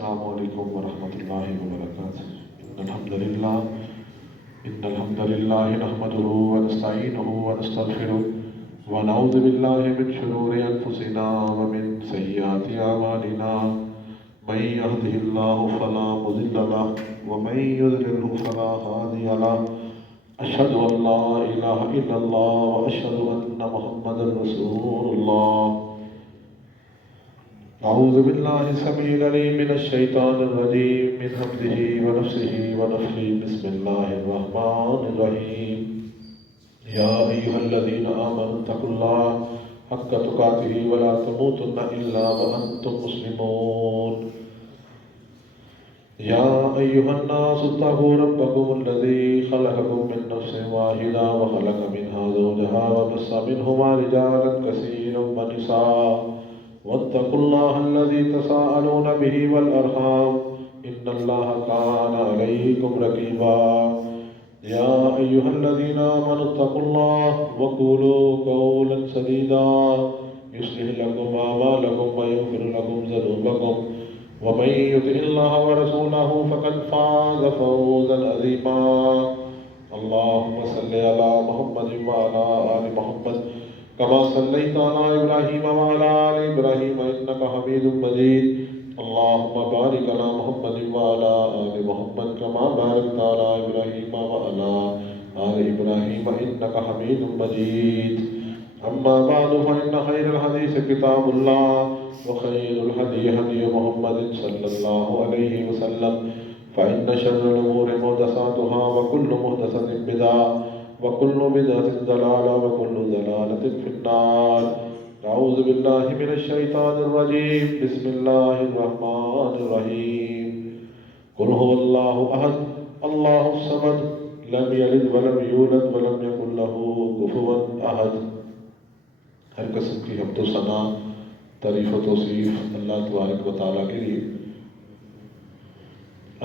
السلام علیکم ورحمۃ اللہ وبرکاتہ۔ إن الحمد لله نحمده ونستعينه ونستغفره ونعوذ بالله من شرور أنفسنا ومن سيئات أعمالنا من يهده الله فلا مضل له ومن يضلله فلا هادي له أشهد أن لا إله إلا الله وأشهد أن محمدا رسول الله۔ أعوذ بالله السميع العليم من الشيطان الرجيم من همزه ونفسه ونفخه بسم الله الرحمن الرحيم۔ يا أيها الذين آمنوا اتقوا الله حق تقاته ولا تموتن إلا وأنتم مسلمون۔ يا أيها الناس اتقوا ربكم الذي خلقكم من نفس واحدة وخلق منها زوجها وبث منهما رجالا كثيرا ونساء واتقوا الله الذي تساءلون به والأرحام إن الله كان عليكم رقيبا۔ يا أيها الذين آمنوا اتقوا الله وقولوا قولا سديدا يصلح لكم أعمالكم ويغفر لكم ذنوبكم ومن يطع الله ورسوله فقد فاز فوزا عظيما۔ اللهم صل على محمد وعلى آل محمد كما صليت على إبراهيم وعلى آل إبراهيم إنك حميد مجيد۔ اللهم بارك على محمد وعلى آل محمد كما باركت على إبراهيم وعلى آل إبراهيم إنك حميد مجيد۔ أما بعد فإن خير الحديث كتاب الله وخير الهدي هدي محمد صلى الله عليه وسلم فإن شر الأمور محدثاتها وكل محدثة بدعة وكل بدعة ضلالة وكل ضلالة في النار۔ أعوذ بالله من الشيطان الرجيم بسم الله الرحمن الرحيم۔ قل هو الله أحد الله الصمد لم يلد ولم يولد ولم يكن له كفوا أحد۔ ہر قسم کی حمد و ثنا تعریف و توصیف اللہ تبارک و تعالیٰ کے لیے،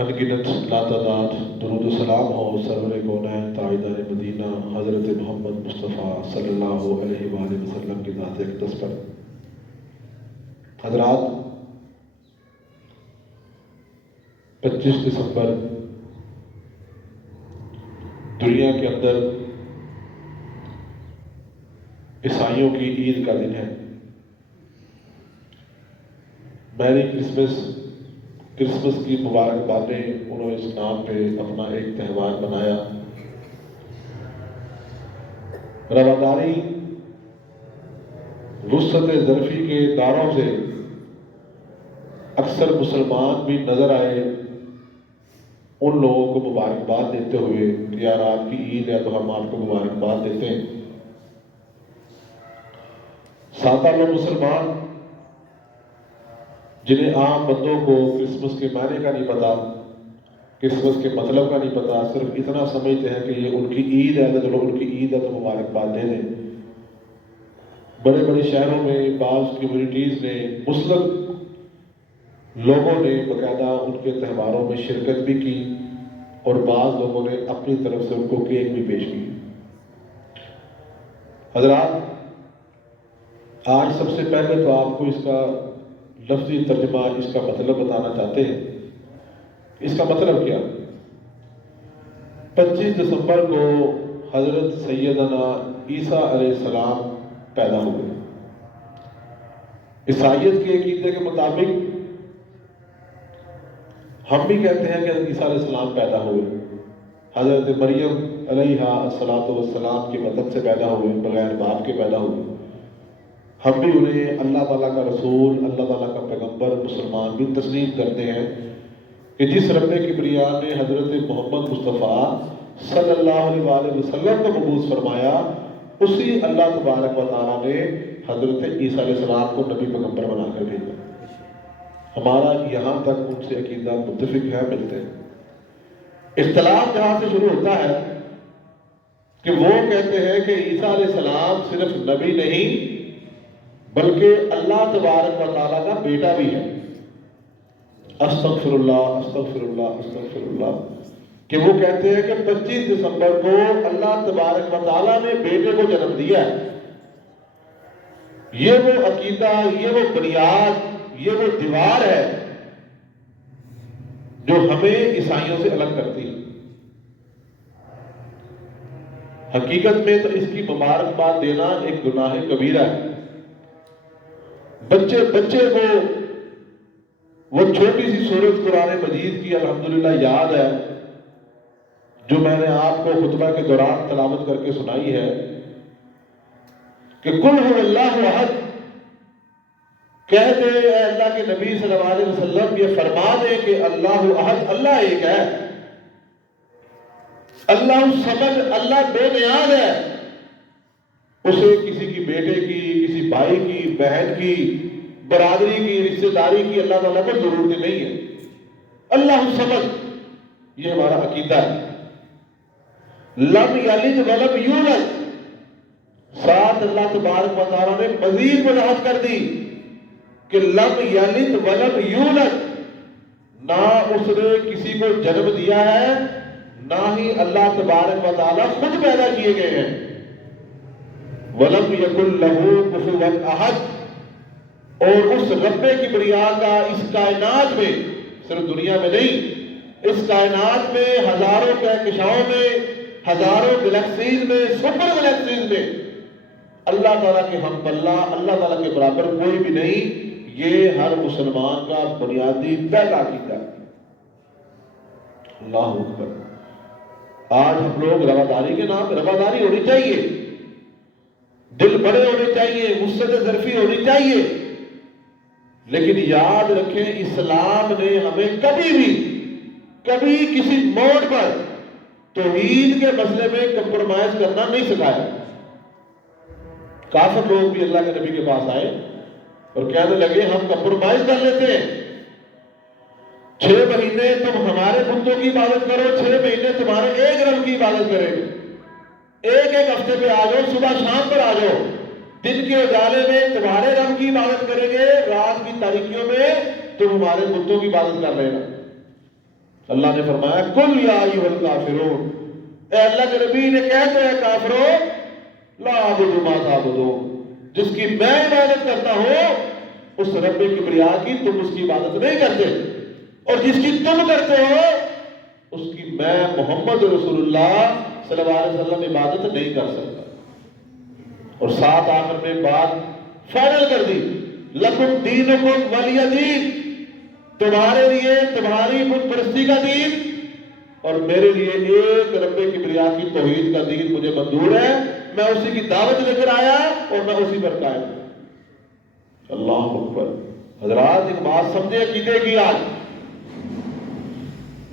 انگنت لاتعداد درود و سلام ہو سرور کونین تاجدار مدینہ حضرت محمد مصطفیٰ صلی اللہ علیہ وآلہ وسلم کی ذات اقدس پر۔ حضرات، 25 دسمبر دنیا کے اندر عیسائیوں کی عید کا دن ہے۔ میری کرسمس کی مبارکبادیں، انہوں نے اس نام پہ اپنا ایک تہوار بنایا۔ رواداری وسعت ظرفی کے داروں سے اکثر مسلمان بھی نظر آئے ان لوگوں کو مبارکباد دیتے ہوئے کہ یار آپ کی عید ہے تو ہم آپ کو مبارکباد دیتے ہیں۔ سادہ لوگ مسلمان جنہیں عام بندوں کو کرسمس کے معنی کا نہیں پتا، کرسمس کے مطلب کا نہیں پتا، صرف اتنا سمجھتے ہیں کہ یہ ان کی عید ہے تو چلو ان کی عید ہے تو مبارکباد دے دیں۔ بڑے بڑے شہروں میں بعض کمیونٹیز نے، مسلم لوگوں نے باقاعدہ ان کے تہواروں میں شرکت بھی کی اور بعض لوگوں نے اپنی طرف سے ان کو کیک بھی پیش کی۔ حضرات، آج سب سے پہلے تو آپ کو اس کا لفظی ترجمہ، اس کا مطلب بتانا چاہتے ہیں۔ اس کا مطلب کیا؟ 25 دسمبر کو حضرت سیدنا عیسیٰ علیہ السلام پیدا ہوئے۔ عیسائیت کے عقیدے کے مطابق ہم بھی کہتے ہیں کہ حضرت عیسیٰ علیہ السلام پیدا ہوئے، حضرت مریم علیہ السلام کے بدن سے پیدا ہوئے، بغیر باپ کے پیدا ہوئے۔ ہم بھی انہیں اللہ تعالیٰ کا رسول، اللہ تعالیٰ کا پیغمبر، مسلمان بھی تسلیم کرتے ہیں کہ جس رب کبریا نے حضرت محمد مصطفیٰ صلی اللہ علیہ وآلہ وسلم کو مبعوث فرمایا، اسی اللہ تبارک و تعالیٰ نے حضرت عیسیٰ علیہ السلام کو نبی پیغمبر بنا کر بھیجا۔ ہمارا یہاں تک ان سے عقیدہ متفق ہے، ملتے ہیں۔ اختلاف جہاں سے شروع ہوتا ہے کہ وہ کہتے ہیں کہ عیسیٰ علیہ السلام صرف نبی نہیں بلکہ اللہ تبارک و تعالیٰ کا بیٹا بھی ہے۔ استغفر اللہ استغفر اللہ استغفر اللہ، کہ وہ کہتے ہیں کہ 25 دسمبر کو اللہ تبارک و تعالیٰ نے بیٹے کو جنم دیا ہے۔ یہ وہ عقیدہ، یہ وہ بنیاد، یہ وہ دیوار ہے جو ہمیں عیسائیوں سے الگ کرتی ہے۔ حقیقت میں تو اس کی مبارکباد دینا ایک گناہ کبیرہ ہے۔ بچے کو وہ چھوٹی سی سورت قرآن مجید کی الحمدللہ یاد ہے، جو میں نے آپ کو خطبہ کے دوران تلاوت کر کے سنائی ہے کہ قل هو اللہ احد، کہہ دے اے اللہ کے نبی صلی اللہ علیہ وسلم، یہ فرما دے کہ اللہ احد، اللہ ایک ہے، اللہ الصمد، اللہ بے نیاز ہے، اسے کسی کی بیٹے کی، کسی بھائی کی، بہن کی، برادری کی، رشتہ داری کی اللہ تعالیٰ کو ضرورت نہیں ہے۔ اللہ الصمد، یہ ہمارا عقیدہ ہے۔ لم یلد ولم یولد، ساتھ اللہ تبارک و تعالیٰ نے مزید وضاحت کر دی کہ لم یلد ولم یولد، نہ اس نے کسی کو جنم دیا ہے، نہ ہی اللہ تبارک و تعالیٰ خود پیدا کیے گئے ہیں۔ وَلَمْ يَكُنْ لَهُ كُفُوًا أَحَدٌ، اور اس رب کبریا کا اس کائنات میں، صرف دنیا میں نہیں، اس کائنات میں ہزاروں کہکشاؤں میں، ہزاروں گلیکسیز میں، سپر گلیکسیز میں اللہ تعالیٰ کے ہم پلہ، اللہ تعالیٰ کے برابر کوئی بھی نہیں۔ یہ ہر مسلمان کا بنیادی پہلا عقیدہ ہے۔ اللہ اکبر۔ آج ہم لوگ رواداری کے نام، رواداری ہونی چاہیے، دل بڑے ہونے چاہیے، وسعت ظرفی ہونی چاہیے، لیکن یاد رکھیں اسلام نے ہمیں کبھی کسی موڑ پر توحید کے مسئلے میں کمپرومائز کرنا نہیں سکھایا۔ کافر لوگ بھی اللہ کے نبی کے پاس آئے اور کہنے لگے ہم کمپرومائز کر لیتے ہیں، 6 مہینے تم ہمارے بتوں کی عبادت کرو، 6 مہینے تمہارے ایک رب کی عبادت کریں گے، ایک ہفتے پہ آ جاؤ، صبح شام پر آ جاؤ، دن کے اجالے میں تمہارے رب کی عبادت کریں گے، رات کی تاریکیوں میں تم ہمارے بتوں کی عبادت کر لینا۔ اللہ نے فرمایا قل یا ایھا الکافرون، اے اللہ کے نبی نے کہتے ہیں کافروں، لا اعبد ما تعبدون، جس کی میں عبادت کرتا ہوں اس رب کبریا کی تم اس کی عبادت نہیں کرتے، اور جس کی تم کرتے ہو اس کی میں محمد رسول اللہ صلی اللہ علیہ وسلم عبادت نہیں کر سکتا۔ اور ساتھ آخر میں بات فائنل کر دی، لکم دینکم ولی دین، تمہارے لیے تمہاری بت پرستی کا دین اور میرے لیے ایک رب کبریا کی توحید کا دین مجھے منظور ہے، میں اسی کی دعوت لے کر آیا اور میں اسی پر قائم ہوں۔ اللہ اکبر۔ حضرات ایک بات سمجھے عقیدے کی، آج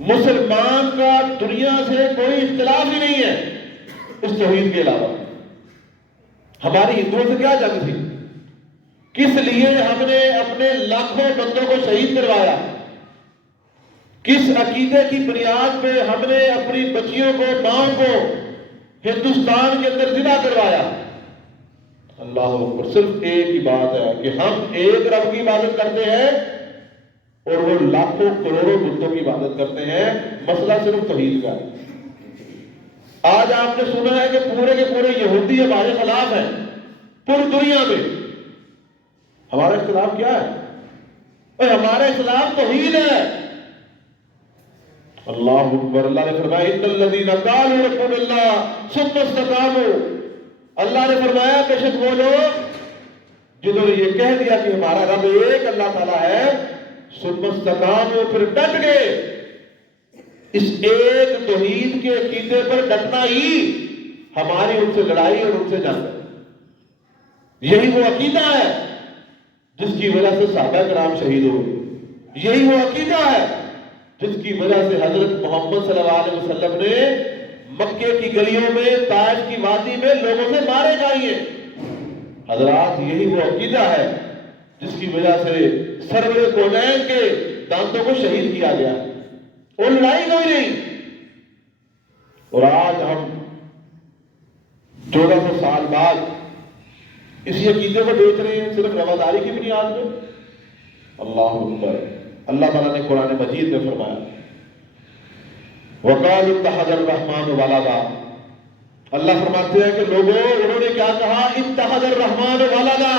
مسلمان کا دنیا سے کوئی اختلاف ہی نہیں ہے اس توحید کے علاوہ۔ ہماری ہندوؤں سے کیا جنگ تھی؟ کس لیے ہم نے اپنے لاکھوں بندوں کو شہید کروایا؟ کس عقیدے کی بنیاد پہ ہم نے اپنی بچیوں کو، ماں کو ہندوستان کے اندر ذبح کروایا؟ اللہ اکبر۔ صرف ایک ہی بات ہے کہ ہم ایک رب کی عبادت کرتے ہیں اور وہ لاکھوں کروڑوں بتوں کی عبادت کرتے ہیں۔ مسئلہ صرف توحید کا ہے۔ آج آپ نے سنا ہے کہ پورے کے پورے یہودی ہمارے خلاف ہیں پوری دنیا میں۔ ہمارا اختلاف کیا ہے؟ اور ہمارا اختلاف توحید ہے۔ اللہ اکبر۔ اللہ نے فرمایا ان الذین قالوا ربنا اللہ ثم استقاموا، اللہ نے فرمایا بے شک وہ لوگ جنہوں نے یہ کہہ دیا کہ ہمارا رب ایک اللہ تعالیٰ ہے، ثم استقاموا، پھر ڈٹ گئے، اس ایک توحید کے عقیدے پر ڈٹنا ہی ہماری ان سے لڑائی اور ان سے جنگ ہے۔ یہی وہ عقیدہ ہے جس کی وجہ سے صحابہ کرام شہید ہوئے، یہی وہ عقیدہ ہے جس کی وجہ سے حضرت محمد صلی اللہ علیہ وسلم نے مکے کی گلیوں میں، طائف کی وادی میں لوگوں سے مارے جائیں۔ حضرات یہی وہ عقیدہ ہے جس کی وجہ سے سرور کونین کے دانتوں کو شہید کیا گیا، وہ لڑائی کوئی نہیں۔ اور آج ہم 1400 سال بعد اسی عقیدے کو دیکھ رہے ہیں صرف رواداری کی بنیاد میں۔ اللہ اکبر۔ اللہ تعالیٰ نے قرآن مجید میں فرمایا وَقَالُوا اتَّخَذَ الرَّحْمَنُ وَلَدًا، اللہ فرماتے ہیں کہ لوگوں انہوں نے کیا کہا؟ اتخذ الرحمن ولدا،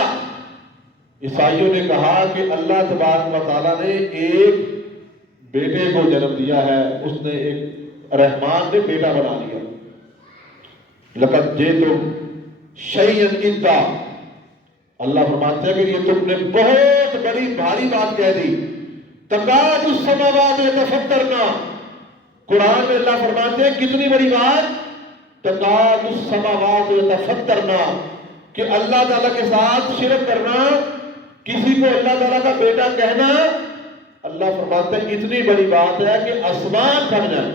عیسائیوں نے کہا کہ اللہ تبارک و تعالیٰ نے ایک بیٹے کو جنم دیا ہے، اس نے ایک رحمان نے بیٹا بنا لیا. لقد جئتم شیئا ادا، اللہ فرماتے ہیں کہ یہ تم نے بہت بڑی بھاری بات کہہ دی. تکاد السماوات یتفطرن، قرآن میں اللہ فرماتے ہیں کتنی بڑی بات، تکاد السماوات یتفطرن، کہ اللہ تعالیٰ کے ساتھ شرک کرنا، کسی کو اللہ تعالیٰ کا بیٹا کہنا، اللہ فرماتے ہیں اتنی بڑی بات ہے کہ آسمان پھٹ جائے.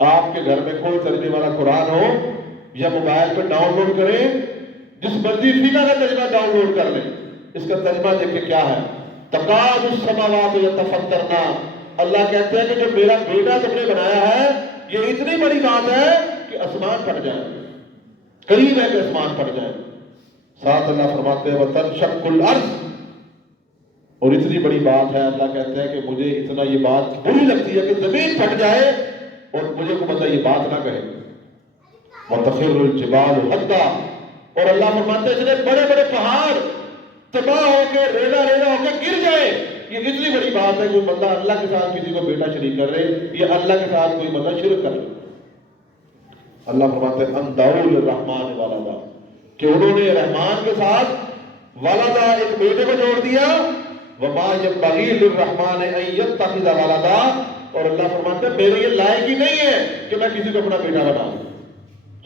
آپ کے گھر میں کوئی ترجمے والا قرآن ہو یا موبائل پہ ڈاؤن لوڈ کریں، جس مرضی فقہ کا ترجمہ ڈاؤن لوڈ کر لیں، اس کا ترجمہ دیکھیں کیا ہے. تکاد السماوات یتفطرن، اللہ کہتے ہیں کہ جو میرا بیٹا تم نے بنایا ہے یہ اتنی بڑی بات ہے کہ آسمان پھٹ جائے، قریب ہے کہ آسمان پھٹ جائے. ساتھ اللہ فرماتے ہیں وتنشق الارض، اور اتنی بڑی بات ہے، اللہ کہتے ہیں کہ مجھے اتنا یہ بات بری لگتی ہے کہ زمین پھٹ جائے اور مجھے کو بندہ یہ بات نہ کہے. وتخر الجبال حدا، اور اللہ فرماتے ہیں اتنے بڑے بڑے پہاڑ تباہ ہو کے ریلا ریلا ہو کے گر جائے، یہ اتنی بڑی بات ہے کہ بندہ اللہ کے ساتھ کسی کو بیٹا شریک کر رہے یا اللہ کے ساتھ کوئی بندہ شرک کر رہے. اللہ فرماتے ہیں ان دعوا للرحمن ولدا، کہ انہوں نے رحمان کے ساتھ ولدا ایک بیٹے کو جوڑ دیا. وما ينبغي للرحمن ان يتخذ ولدا، اور اللہ فرماتے ہیں میرے یہ لائق ہی نہیں ہے کہ میں کسی کو اپنا بیٹا بناؤں.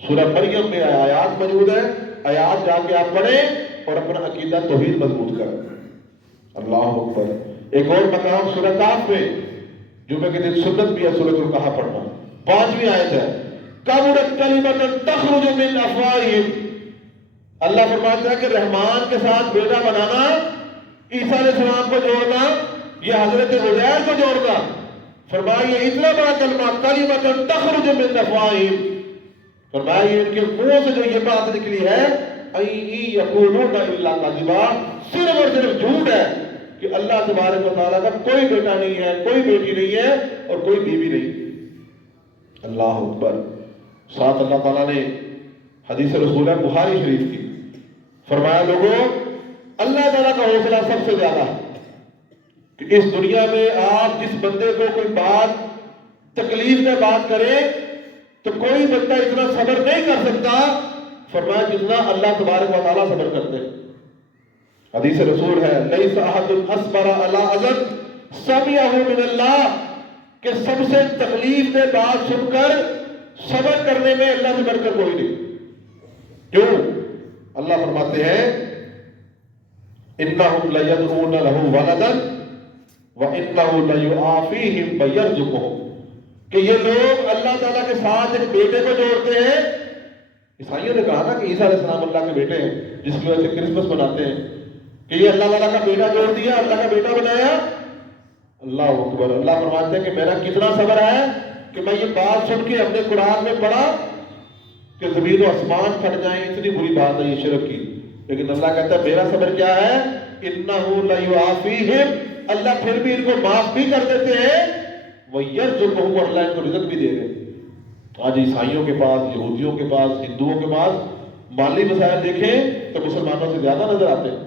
سورہ مریم میں آیات موجود ہے، آیات جا کے آپ پڑھیں اور اپنا عقیدہ توحید مضبوط کریں. اللہ اکبر. ایک اور مقام سورہ کہف میں، جمعے کے دن سنت بھی ہے سورۃ الکہف پڑھنا، 5ویں آیت ہے، کبرت کلمۃ تخرج من افواہہم. اللہ فرماتا ہے کہ رحمان کے ساتھ بیٹا بنانا، عیسیٰ علیہ السلام کو جوڑنا، یہ حضرت عزیر کو جوڑنا، فرمایا یہ اتنا بڑا کلمہ کلمۃ تخرج من افواہہم، فرمایا یہ ان کے منہوں سے جو یہ بات نکلی ہے یقولون الا کذبا، صرف اور صرف جھوٹ ہے کہ اللہ تبارک و تعالیٰ کا کوئی بیٹا نہیں ہے، کوئی بیٹی نہیں ہے اور کوئی بیوی نہیں. اللہ اکبر. ساتھ اللہ تعالیٰ نے حدیث رسول ہے بخاری شریف کی، فرمایا لوگوں اللہ تعالیٰ کا حوصلہ سب سے زیادہ ہے کہ اس دنیا میں آپ جس بندے کو کوئی بات تکلیف میں بات کریں تو کوئی بندہ اتنا صبر نہیں کر سکتا، فرمایا جتنا اللہ تبارک و تعالیٰ صبر کرتے ہیں. حدیث رسول ہے لیس احد اصبر علی اذى سمعہ من اللہ، کہ سب سے تکلیف میں بات سن کر صبر کرنے میں اللہ سے بڑھ کر کوئی نہیں. کیوں؟ اللہ فرماتے ہیں انہم لیدعون لہ ولدا وانہ لیعافیہم ویرزقہم، کہ یہ لوگ اللہ تعالیٰ کے ساتھ ایک بیٹے کو جوڑتے ہیں. عیسائیوں نے کہا نا کہ عیسیٰ علیہ السلام اللہ کے بیٹے ہیں، جس کی وجہ سے کرسمس مناتے ہیں کہ یہ اللہ تعالیٰ کا بیٹا جوڑ دیا، اللہ کا بیٹا بنایا. اللہ اکبر. اللہ فرماتے ہیں کہ میرا کتنا صبر ہے کہ میں یہ بات سن کے اپنے قرآن میں پڑھا کہ زمین و آسمان پھٹ جائیں، اتنی بری بات ہے یہ شرک کی، لیکن اللہ کہتا ہے میرا صبر کیا ہے، انہ لیعافیہم، اللہ پھر بھی ان کو معاف بھی کر دیتے ہیں، ویرزقہم، اور اللہ ان کو رزق بھی دے رہے. آج عیسائیوں کے پاس، یہودیوں کے پاس، ہندوؤں کے پاس مالی مسائل دیکھیں تو مسلمانوں سے زیادہ نظر آتے ہیں،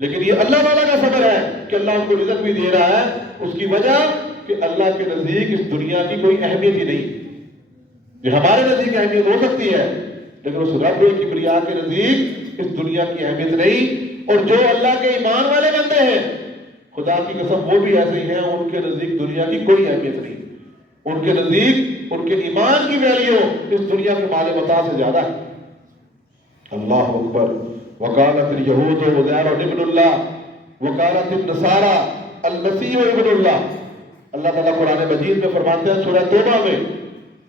لیکن یہ اللہ تعالیٰ کا صبر ہے کہ اللہ ان کو رزق بھی دے رہا ہے. اس کی وجہ کہ اللہ کے نزدیک اس دنیا کی کوئی اہمیت ہی نہیں. یہ ہمارے نزدیک اہمیت ہو سکتی ہے لیکن اس رب کبریا کے نزدیک اس دنیا کی اہمیت نہیں. اور جو اللہ کے ایمان والے بندے ہیں خدا کی قسم وہ بھی ایسے ہی ہیں، ان کے نزدیک دنیا کی کوئی اہمیت نہیں. ان کے نزدیک ان کے ایمان کی ویلیو اس دنیا کے مال متاع سے زیادہ ہے. اللہ اکبر. وقالت اليهود عزیر ابن اللہ وقالت النصارى المسیح ابن اللہ. اللہ تعالیٰ قرآن مجید میں فرماتے ہیں سورہ توبہ میں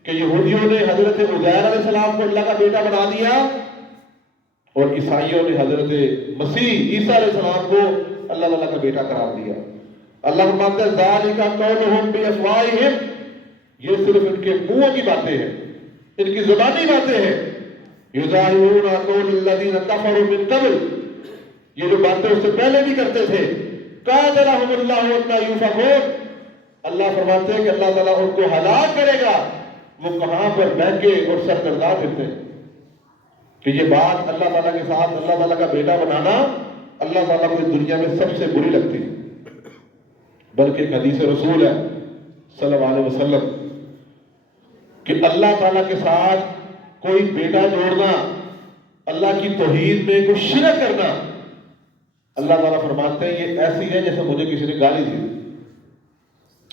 کہ یہودیوں نے حضرت عزیر علیہ السلام کو اللہ کا بیٹا بنا دیا اور عیسائیوں نے حضرت مسیح عیسیٰ علیہ السلام کو اللہ تعالیٰ کا بیٹا قرار دیا. اللہ فرماتے ہیں ذالک قولہم بافواہہم، یہ صرف ان کے منہوں کی باتیں ہیں، ان کی زبانی باتیں ہیں. یظاہرون قول الذین کفروا من قبل، یہ جو باتیں اس سے پہلے بھی کرتے تھے. قاتلہم اللہ انا یؤفکون، اللہ فرماتے ہیں کہ اللہ تعالیٰ ان کو ہلاک کرے گا، وہ کہاں پر بہکے اور سرگرداں پھرتے ہیں. کہ یہ بات اللہ تعالیٰ کے ساتھ اللہ تعالیٰ کا بیٹا بنانا اللہ تعالیٰ کو اس دنیا میں سب سے بری لگتی ہے. بلکہ ایک حدیث رسول ہے صلی اللہ علیہ وسلم کہ اللہ تعالیٰ کے ساتھ کوئی بیٹا جوڑنا، اللہ کی توحید میں کوئی شرک کرنا، اللہ تعالیٰ فرماتے ہیں یہ ایسی ہے جیسے مجھے کسی نے گالی دی۔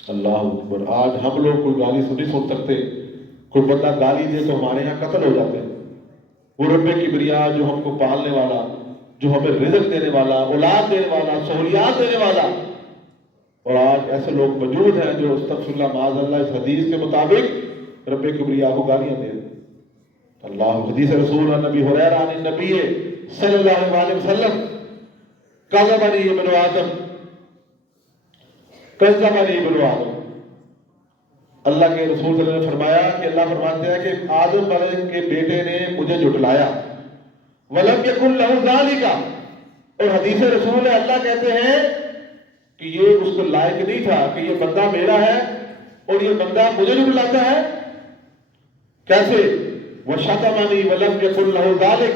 اللہ اکبر! آج ہم لوگ کوئی گالی نہیں سن سکتے، کوئی بندہ گالی دے تو ہمارے یہاں قتل ہو جاتے ہیں۔ وہ رب کبریا جو ہم کو پالنے والا، جو ہمیں رزق دینے والا، اولاد دینے والا، سہولیات دینے والا، اور آج ایسے لوگ موجود ہیں جو استغفر اللہ معاذ اللہ اس حدیث کے مطابق رب کبریا کو گالیاں دے رہے ہیں۔ اللہ حدیث رسول نبی ہریرہ عن النبی صلی اللہ علیہ وسلم کذبنی ابن آدم کذبنی ابن آدم، اللہ کے رسول صلی اللہ علیہ وسلم نے فرمایا کہ اللہ فرماتے ہیں کہ آدم علیہ کے بیٹے نے مجھے جھٹلایا، وَلَمْ يَكُنْ لَهُ ذَلِكَ، اور حدیث رسول ہے اللہ کہتے ہیں کہ یہ اس کو لائق نہیں تھا کہ یہ بندہ میرا ہے اور یہ بندہ مجھے جھٹلاتا ہے۔ کیسے؟ وَشَتَمَنِي وَلَمْ يَكُنْ لَهُ ذَلِكَ،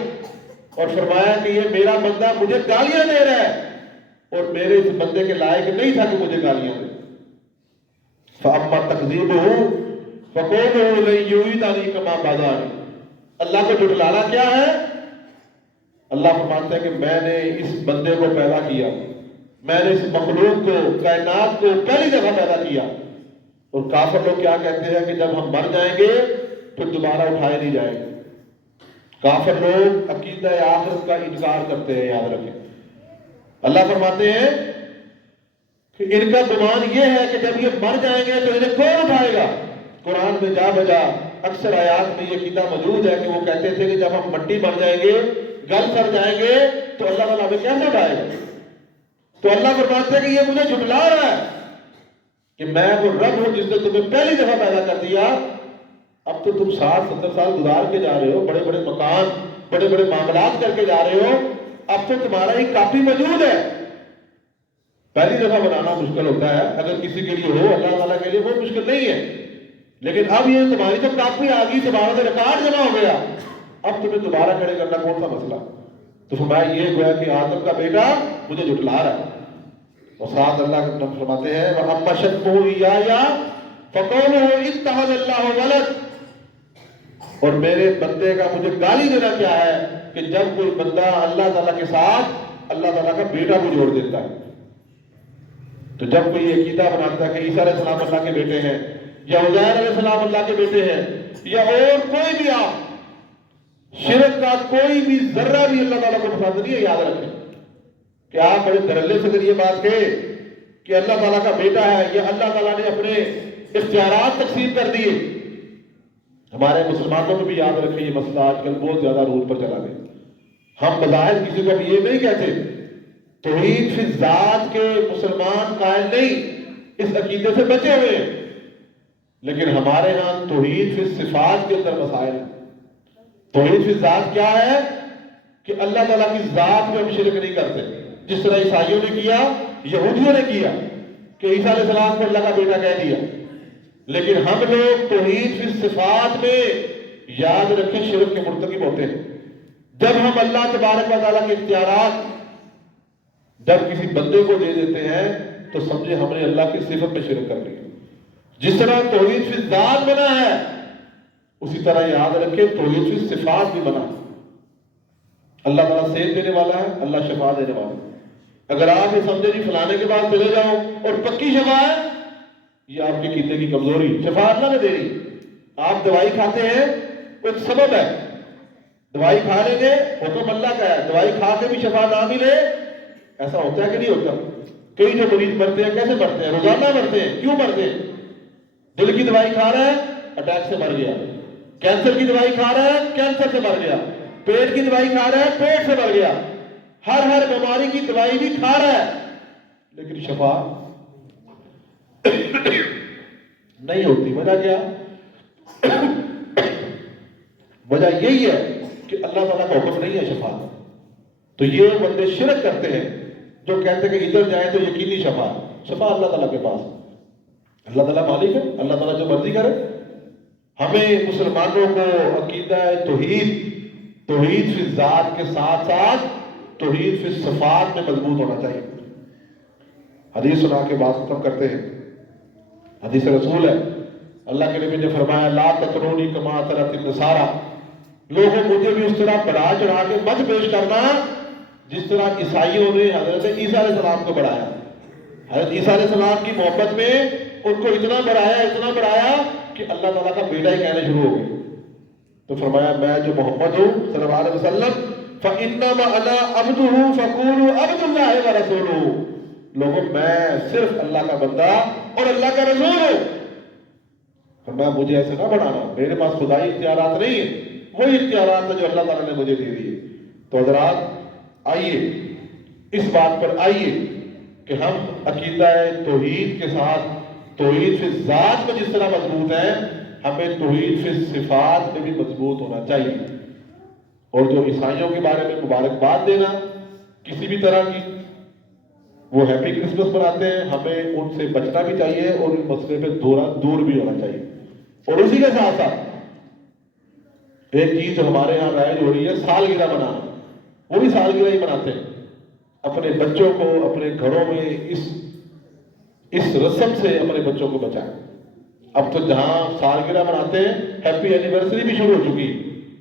اور فرمایا کہ یہ میرا بندہ مجھے گالیاں دے رہا ہے اور میرے اس بندے کے لائق نہیں تھا کہ مجھے گالیاں دے۔ فَأَمَّا تَكْذِيبُهُ فَقَوْلُهُ لَن يُعِيدَنِي كَمَا بَدَأَنِي، اللہ کو جھٹلانا کیا ہے؟ اللہ فرماتے ہیں کہ میں نے اس بندے کو پیدا کیا، میں نے اس مخلوق کو، کائنات کو پہلی دفعہ پیدا کیا، اور کافر لوگ کیا کہتے ہیں کہ جب ہم مر جائیں گے پھر دوبارہ اٹھائے نہیں جائیں گے۔ کافر لوگ عقیدہ آخرت کا انکار کرتے ہیں، یاد رکھیں۔ اللہ فرماتے ہیں کہ ان کا گمان یہ ہے کہ جب یہ مر جائیں گے تو انہیں کون اٹھائے گا؟ قرآن میں جا بجا اکثر آیات میں یہ عقیدہ موجود ہے کہ وہ کہتے تھے کہ جب ہم مٹی بن جائیں گے، گل سڑ جائیں گے تو اللہ تعالیٰ ہمیں کیسے اٹھائے گا؟ تو اللہ فرماتے ہیں کہ یہ مجھے جھٹلا رہا ہے کہ میں وہ رب ہوں جس نے تمہیں پہلی دفعہ پیدا کر دیا۔ اب تو تم 60-70 سال گزار کے جا رہے ہو، بڑے بڑے مکان، بڑے بڑے معاملات کر کے جا رہے ہو، اب تو تمہارا ایک کاپی موجود ہے۔ پہلی دفعہ بنانا مشکل ہوتا ہے، اگر کسی کے لیے ہو، اللہ تعالیٰ کے لیے وہ مشکل نہیں ہے، لیکن اب یہ تمہاری تو کاپی آ گئی، تمہارا تو ریکارڈ جمع ہو گیا، اب تمہیں دوبارہ کھڑے کرنا کون سا مسئلہ؟ تو فرمایا یہ گویا کہ آدم کا بیٹا مجھے جھٹلا رہا ہے۔ اور ساتھ اللہ کے نبی فرماتے ہیں وَأَمَّا شَتْمُهُ إِيَّايَ فَقَوْلُهُ اتَّخَذَ اللَّهُ وَلَدًا، اور میرے بندے کا مجھے گالی دینا کیا ہے کہ جب کوئی بندہ اللہ تعالیٰ کے ساتھ اللہ تعالیٰ کا بیٹا کو جوڑ دیتا ہے۔ تو جب کوئی یہ عقیدہ بناتا ہے کہ عیسیٰ علیہ السلام اللہ کے بیٹے ہیں، یا عزیر علیہ السلام اللہ کے بیٹے ہیں، یا اور کوئی بھی آپ شرک کا کوئی بھی ذرہ بھی اللہ تعالیٰ کو پسند نہیں ہے، یاد رکھیں کہ آپ بڑے دھڑلے سے اگر یہ بات کہے کہ اللہ تعالیٰ کا بیٹا ہے یا اللہ تعالیٰ نے اپنے اختیارات تقسیم کر دیے۔ ہمارے مسلمانوں میں بھی یاد رکھیں یہ مسئلہ آج کل بہت زیادہ روٹ پر چلا گیا۔ ہم بظاہر کسی کو بھی یہ نہیں کہتے، توحید فی ذات کے مسلمان قائل نہیں، اس عقیدے سے بچے ہوئے ہیں، لیکن ہمارے ہاں توحید فی صفات کے اندر مسائل ہیں۔ توحید فی ذات کیا ہے کہ اللہ تعالیٰ کی ذات میں ہم شرک نہیں کرتے، جس طرح عیسائیوں نے کیا، یہودیوں نے کیا کہ عیسیٰ علیہ السلام کو اللہ کا بیٹا کہہ دیا، لیکن ہم لوگ توحید فی صفات میں یاد رکھیں شرک کے مرتکب ہوتے ہیں۔ جب ہم اللہ تبارک و تعالیٰ کے اختیارات جب کسی بندے کو دے دیتے ہیں تو سمجھے ہم نے اللہ کی صفت میں شرک کر لی۔ جس طرح توحید فی ذات بنا ہے اسی طرح یاد رکھیں توحید فی صفات بھی بنا۔ اللہ تعالیٰ صحت دینے والا ہے، اللہ شفا دینے والا ہے۔ اگر آپ یہ سمجھے جی فلانے کے بعد چلے جاؤ اور پکی شفا ہے، یہ آپ کے عقیدے کی کمزوری، شفا اللہ نے دے رہی۔ آپ دوائی کھاتے ہیں وہ ایک سبب ہے، دوائی کھا لیں گے حکم اللہ کا ہے، دوائی کھا کے بھی شفا نہ ملے ایسا ہوتا ہے کہ نہیں ہوتا؟ کئی جو مریض مرتے ہیں کیسے مرتے ہیں؟ روزانہ مرتے ہیں۔ کیوں مرتے ہیں؟ دل کی دوائی کھا رہا ہے اٹیک سے مر گیا، کینسر کی دوائی کھا رہا ہے کینسر سے مر گیا، پیٹ کی دوائی کھا رہا ہے پیٹ سے مر گیا، ہر بیماری کی دوائی بھی کھا رہا ہے، لیکن شفا نہیں ہوتی۔ وجہ کیا؟ وجہ یہی ہے کہ اللہ تعالیٰ کا حکم نہیں ہے شفا۔ تو یہ بندے شرک کرتے ہیں جو کہتے ہیں کہ ادھر جائیں تو یقینی شفا اللہ تعالیٰ کے پاس۔ اللہ تعالیٰ مالک ہے، اللہ تعالیٰ جو مرضی کرے۔ ہمیں مسلمانوں کو عقیدہ توحید فی ذات کے ساتھ ساتھ توحید فی صفات میں مضبوط ہونا چاہیے۔ حدیث سنا کے بات ختم کرتے ہیں. حدیث رسول ہے, اللہ کے نبی نے فرمایا لا تطرونی کما طرت النصارى, لوگوں مجھے بھی اس طرح بڑھا چڑھا کے مت پیش کرنا جس طرح عیسائیوں نے حضرت عیسیٰ علیہ السلام کو بڑھایا. حضرت عیسیٰ علیہ السلام کی محبت میں ان کو اتنا بڑھایا کہ اللہ تعالیٰ کا بیٹا ہی کہنے شروع ہو گئے. تو فرمایا میں جو محمد ہوں صلی اللہ علیہ وسلم فَإِنَّمَا أَنَا عَبْدُهُ فَقُولُوا عَبْدُ اللَّهِ وَرَسُولُهُ, لوگوں میں صرف اللہ کا بندہ اور اللہ کا رسول ہوں. فرمایا مجھے ایسے نہ بڑھانا, میرے پاس خدائی اختیارات نہیں ہیں, وہی اختیارات ہیں جو اللہ تعالیٰ نے مجھے دے دیے. تو حضرات آئیے اس بات پر آئیے کہ ہم عقیدہ توحید کے ساتھ توحید فی ذات میں جس طرح مضبوط ہیں, ہمیں توحید فی صفات میں بھی مضبوط ہونا چاہیے. اور جو عیسائیوں کے بارے میں مبارکباد دینا کسی بھی طرح کی, وہ ہیپی کرسمس مناتے ہیں, ہمیں ان سے بچنا بھی چاہیے اور اس مسئلے پہ دور بھی ہونا چاہیے. اور اسی کے ساتھ ساتھ ایک چیز جو ہمارے یہاں رائج ہو رہی ہے سالگرہ منانا, وہ بھی سالگرہ ہی مناتے ہیں. اپنے بچوں کو اپنے گھروں میں اس رسم سے اپنے بچوں کو بچائیں. اب تو جہاں سالگرہ مناتے ہیں ہیپی اینیورسری بھی شروع ہو چکی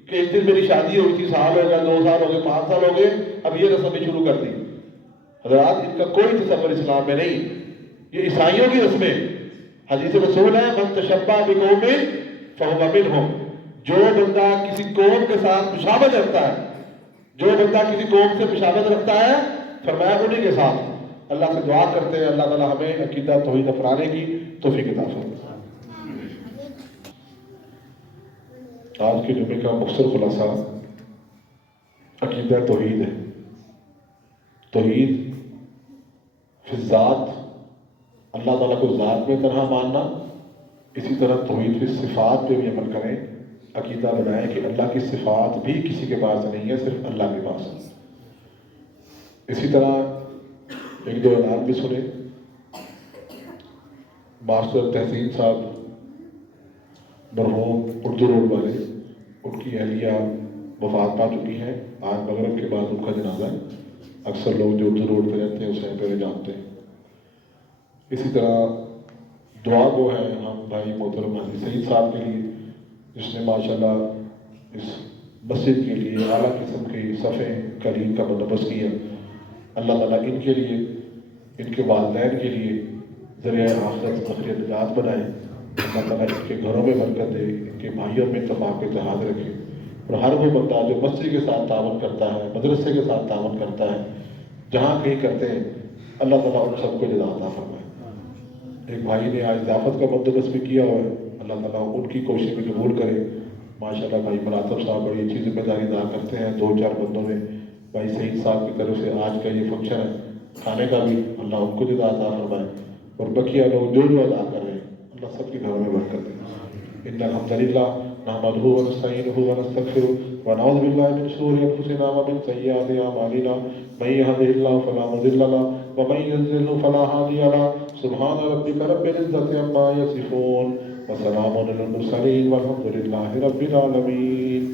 کہ ایک دن میری شادی ہوئی تھی, سال ہو گیا, 2 سال ہو گئے, 5 سال ہو گئے, اب یہ رسم بھی شروع کر دی. حضرات ان کا کوئی تصور اسلام میں نہیں, یہ عیسائیوں کی رسمیں. حدیث رسول ہے من تشبہ بقوم فہو منہم, جو بندہ کسی قوم کے ساتھ مشابہت رکھتا ہے, جو بندہ کسی قوم سے مشابہت رکھتا ہے, فرمایا انہی کے ساتھ. اللہ سے دعا کرتے ہیں اللہ تعالیٰ ہمیں عقیدہ توحید اپنانے کی توفیق عطا فرمائے. آج کے جمعے کا مختصر خلاصہ عقیدہ توحید ہے. توحید فی ذات, اللہ تعالیٰ کو ذات میں طرح ماننا, اسی طرح توحید فی صفات پہ بھی عمل کریں. عقیدہ بنائیں کہ اللہ کی صفات بھی کسی کے پاس نہیں ہے, صرف اللہ کے پاس ہے. اسی طرح ایک دو اعلان بھی سنیں. ماسٹر تحسین صاحب مرحوم اردو روڈ والے, ان کی اہلیہ وفات پا چکی ہیں. آج مغرب کے بعد ان کا جنازہ ہے. اکثر لوگ جو اردو روڈ پہ رہتے ہیں اسے پہلے جانتے ہیں. اسی طرح دعا گو ہے ہم بھائی محترم حاجی سعید صاحب کے لیے, جس نے ماشاءاللہ اس مسجد کے لیے اعلیٰ قسم کی صفیں قلیم کا بندوبست کیا. اللہ تعالیٰ ان کے لیے, ان کے والدین کے لیے ذریعہ آخرت ذخیرہ نجات بنائے. اللہ تعالیٰ ان کے گھروں میں برکت دے, ان کے بھائیوں میں اتفاق اتحاد رکھے. اور ہر وہ بندہ جو مسجد کے ساتھ تعاون کرتا ہے, مدرسے کے ساتھ تعاون کرتا ہے, جہاں کہیں کرتے ہیں, اللہ تعالیٰ ان سب کو جزا عطا فرمائے. ایک بھائی نے آج ضیافت کا بندوبست بھی کیا ہوا ہے, اللہ تعالیٰ ان کی کوشش بھی قبول کرے. ماشاءاللہ بھائی مراتب صاحب بڑی اچھی ذمہ داری ادا کرتے ہیں. 2-4 بندوں نے بھائی سعید صاحب کی طرف سے آج کا یہ فنکشن ہے کھانے کا بھی, اللہ ان کو جزا عطا فرمائے. اور بقیہ لوگ جو ادا کر رہے ہیں اللہ سب کے گھروں میں برکت دے. ان الحمد للہ نحمدہ ونستعینہ ونستغفرہ ونعوذ باللہ من شرور انفسنا ومن سیئات اعمالنا من یهده اللہ فلا مضل له ومن یضلل فلا هادی له. سبحان ربک رب العزة عما یصفون وسلام علی المرسلین والحمد للہ رب العالمین.